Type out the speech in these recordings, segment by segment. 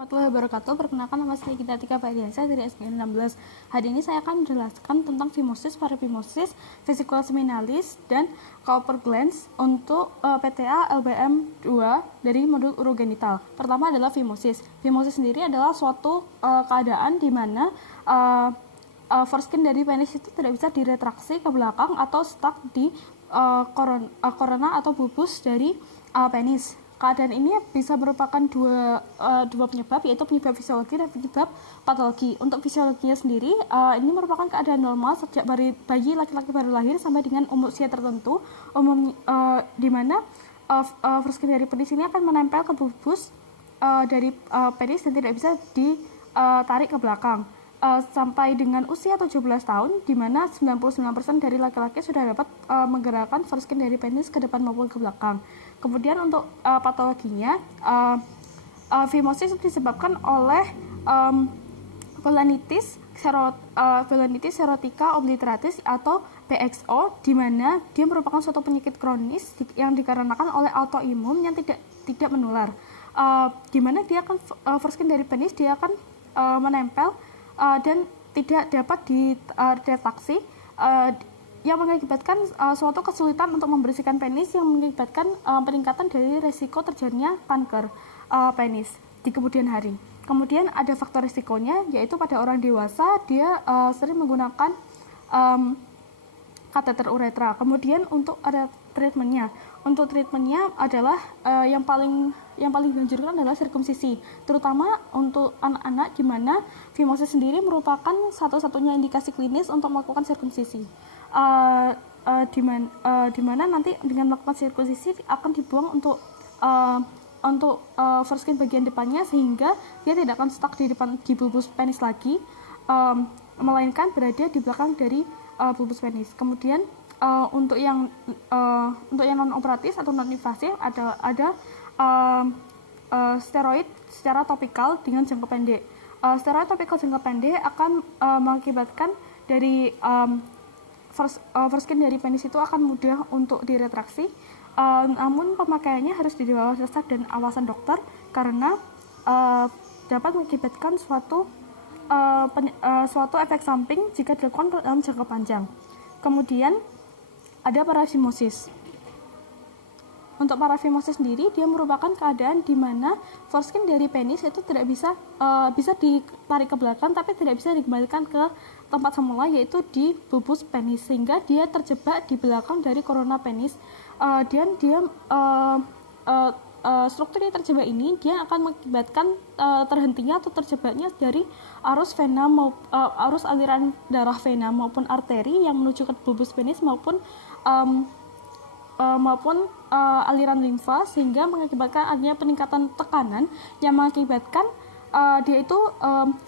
Warahmatullahi wabarakatuh. Perkenalkan, nama saya Gita Tika Faidiansyah dari SGN 16. Hari ini saya akan menjelaskan tentang fimosis, parafimosis, vesicular seminalis, dan Cowper glands untuk PTA LBM 2 dari modul urogenital. Pertama adalah fimosis. Fimosis sendiri adalah suatu keadaan di mana foreskin dari penis itu tidak bisa diretraksi ke belakang atau stuck di korona atau bulbus dari penis. Keadaan ini bisa merupakan dua penyebab, yaitu penyebab fisiologi dan penyebab patologi. Untuk fisiologinya sendiri, ini merupakan keadaan normal sejak bayi laki-laki baru lahir sampai dengan usia tertentu, di mana foreskin dari penis ini akan menempel ke bulbus dari penis dan tidak bisa ditarik ke belakang. Sampai dengan usia 17 tahun, di mana 99% dari laki-laki sudah dapat menggerakkan foreskin dari penis ke depan maupun ke belakang. Kemudian untuk patologinya, fimosis disebabkan oleh Phelonitis serotica obliteratis atau PXO, di mana dia merupakan suatu penyakit kronis yang dikarenakan oleh autoimun yang tidak menular. Di mana dia akan foreskin dari penis dia akan menempel dan tidak dapat dideteksi, yang mengakibatkan suatu kesulitan untuk membersihkan penis, yang mengakibatkan peningkatan dari resiko terjadinya kanker penis di kemudian hari. Kemudian ada faktor risikonya, yaitu pada orang dewasa dia sering menggunakan kateter uretra. Kemudian untuk ada treatmentnya. Untuk treatmentnya adalah yang paling dianjurkan adalah sirkumsisi, terutama untuk anak-anak, di mana fimosis sendiri merupakan satu-satunya indikasi klinis untuk melakukan sirkumsisi. Di mana nanti dengan melakukan sirkumsisi akan dibuang untuk foreskin bagian depannya, sehingga dia tidak akan stuck di bulbus penis lagi, melainkan berada di belakang dari bulbus penis. Kemudian untuk yang non operatif atau non invasif ada steroid secara topikal dengan jangka pendek. Steroid topikal jangka pendek akan mengakibatkan dari foreskin dari penis itu akan mudah untuk diretraksi, namun pemakaiannya harus di bawah resep dan awasan dokter, karena dapat mengakibatkan suatu efek samping jika dilakukan dalam jangka panjang. Kemudian ada parafimosis. Untuk parafimosis sendiri, dia merupakan keadaan di mana foreskin dari penis itu tidak bisa ditarik ke belakang, tapi tidak bisa dikembalikan ke tempat semula, yaitu di bulbus penis, sehingga dia terjebak di belakang dari korona penis. Dan dia struktur yang terjebak ini dia akan mengakibatkan terhentinya atau terjebaknya dari arus aliran darah vena maupun arteri yang menuju ke bulbus penis maupun aliran limfa, sehingga mengakibatkan adanya peningkatan tekanan yang mengakibatkan dia itu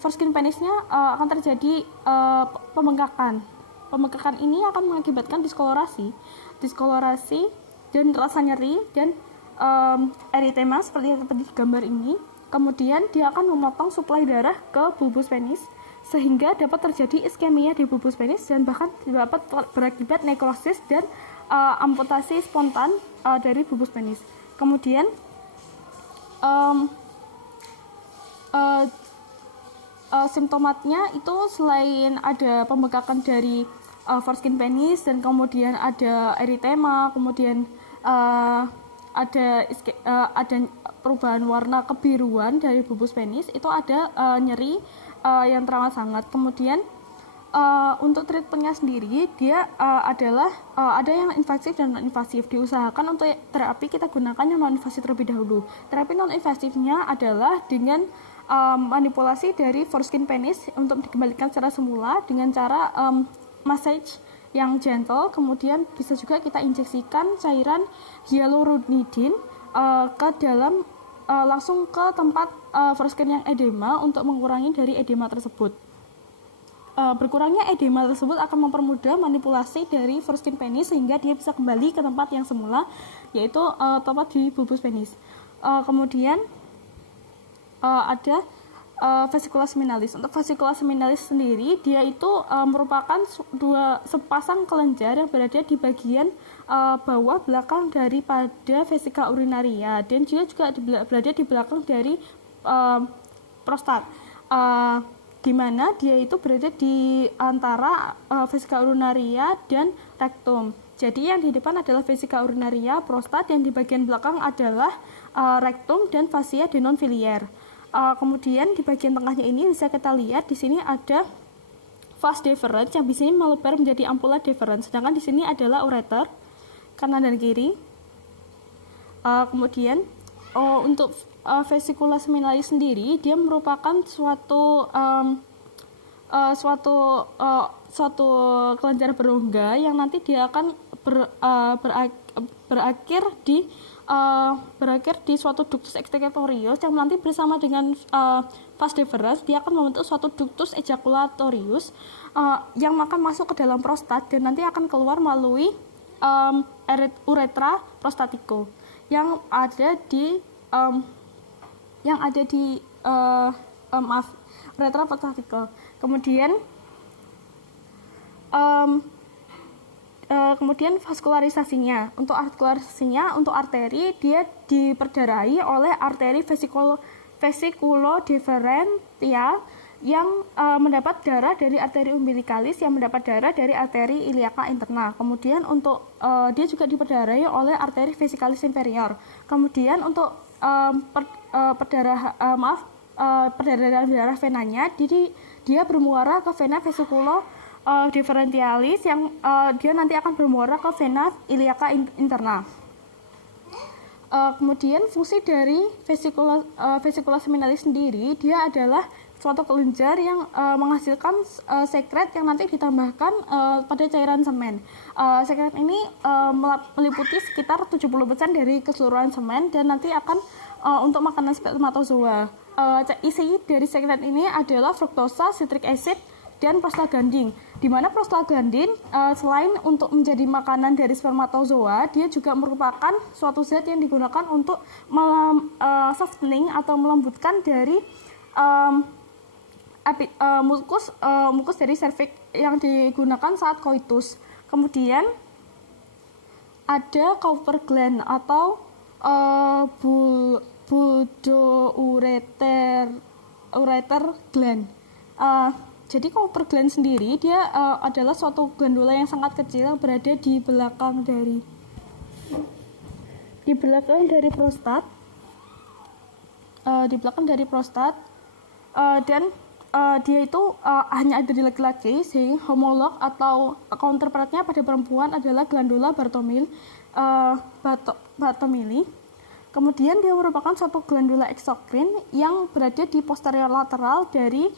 foreskin penisnya akan terjadi pembengkakan. Pembengkakan ini akan mengakibatkan diskolorasi dan rasa nyeri dan eritema seperti yang terjadi di gambar ini. Kemudian dia akan memotong suplai darah ke bulbus penis, sehingga dapat terjadi iskemia di bulbus penis dan bahkan dapat berakibat nekrosis dan amputasi spontan dari bulbus penis. Kemudian simptomatnya itu selain ada pembengkakan dari foreskin penis, dan kemudian ada eritema, kemudian ada perubahan warna kebiruan dari bulbus penis, itu ada nyeri yang teramat sangat. Kemudian untuk treatmentnya sendiri dia adalah ada yang invasif dan non invasif. Diusahakan untuk terapi kita gunakan yang non invasif terlebih dahulu. Terapi non invasifnya adalah dengan manipulasi dari foreskin penis untuk dikembalikan secara semula dengan cara massage yang gentle. Kemudian bisa juga kita injeksikan cairan hyaluronidin ke dalam langsung ke tempat foreskin yang edema untuk mengurangi dari edema tersebut. Berkurangnya edema tersebut akan mempermudah manipulasi dari foreskin penis, sehingga dia bisa kembali ke tempat yang semula, yaitu tempat di bulbus penis. Kemudian ada vesicular seminalis. Untuk vesicular seminalis sendiri, dia itu merupakan sepasang kelenjar yang berada di bagian bawah belakang daripada vesika urinaria, dan dia juga berada di belakang dari prostat, di mana dia itu berada di antara vesika urinaria dan rektum. Jadi yang di depan adalah vesika urinaria, prostat, yang di bagian belakang adalah rektum dan fascia denonfilier. Kemudian di bagian tengahnya ini bisa kita lihat di sini ada vas deferens yang di sini melebar menjadi ampula deferens, sedangkan di sini adalah ureter kanan dan kiri. Kemudian untuk vesicula seminalis sendiri dia merupakan suatu kelenjar berongga yang nanti dia akan berakhir di suatu ductus excretorius yang nanti bersama dengan vas deferens dia akan membentuk suatu ductus ejaculatorius yang akan masuk ke dalam prostat dan nanti akan keluar melalui uretra prostatico yang ada di uretra prostatico. Kemudian vaskularisasinya. Untuk arteri dia diperdarahi oleh arteri vesiculodeferentia yang mendapat darah dari arteri umbilicalis yang mendapat darah dari arteri iliaca interna. Kemudian untuk dia juga diperdarahi oleh arteri vesicalis inferior. Kemudian untuk perdarahan darah venanya, jadi dia bermuara ke vena vesiculodeferentialis yang dia nanti akan bermuara ke vena iliaca interna. Kemudian fungsi dari vesicula seminalis sendiri, dia adalah suatu kelenjar yang menghasilkan sekret yang nanti ditambahkan pada cairan semen. Sekret ini meliputi sekitar 70% dari keseluruhan semen dan nanti akan untuk makanan spermatozoa. Isi dari sekret ini adalah fruktosa, citric acid, dan prostaglandin, di mana prostaglandin selain untuk menjadi makanan dari spermatozoa, dia juga merupakan suatu zat yang digunakan untuk softening atau melembutkan dari mukus dari serviks yang digunakan saat koitus. Kemudian ada Cowper gland atau budo-ureter gland. Jadi Cowper gland sendiri dia adalah suatu glandula yang sangat kecil berada di belakang prostat. Dan dia itu hanya ada di laki-laki, sehingga homolog atau counterpartnya pada perempuan adalah glandula Bartomili. Kemudian dia merupakan suatu glandula eksokrin yang berada di posterior lateral dari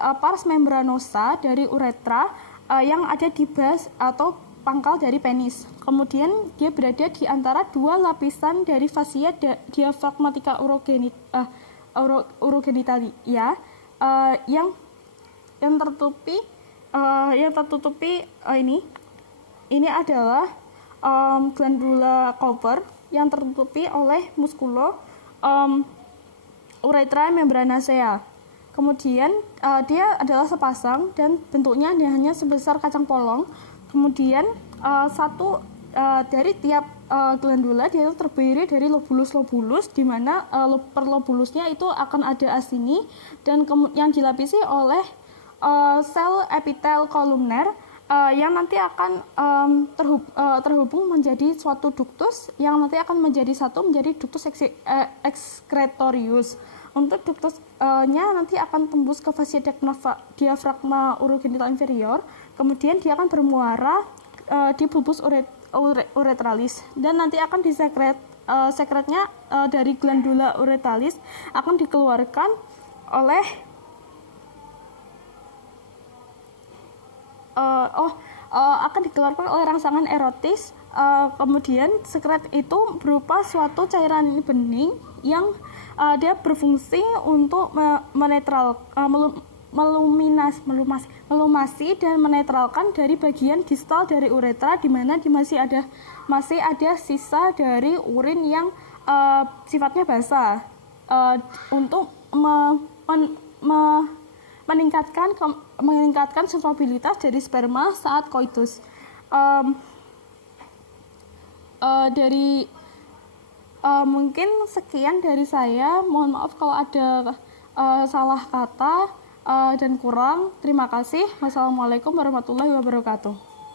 pars membranosa dari uretra yang ada di bas atau pangkal dari penis. Kemudian dia berada di antara dua lapisan dari fascia diafragmatica urogenitalia yang tertutupi ini adalah glandula Cowper yang tertutupi oleh muskulo uretra membranacea. Kemudian dia adalah sepasang dan bentuknya hanya sebesar kacang polong. Kemudian dari tiap glandula dia itu terdiri dari lobulus, di mana per lobulusnya itu akan ada asini dan yang dilapisi oleh sel epitel kolumner yang nanti akan terhubung menjadi suatu ductus yang nanti akan menjadi ductus excretorius. Untuk ductusnya nanti akan tembus ke fascia diafragma urogenital inferior, kemudian dia akan bermuara di bulbus uretralis dan nanti akan sekretnya dari glandula uretralis akan dikeluarkan oleh rangsangan erotis. Kemudian sekret itu berupa suatu cairan bening yang dia berfungsi untuk melumasi dan menetralkan dari bagian distal dari uretra, di mana masih ada sisa dari urin yang sifatnya basah untuk meningkatkan solubilitas dari sperma saat koitus. Mungkin sekian dari saya. Mohon maaf kalau ada salah kata dan kurang. Terima kasih. Wassalamualaikum warahmatullahi wabarakatuh.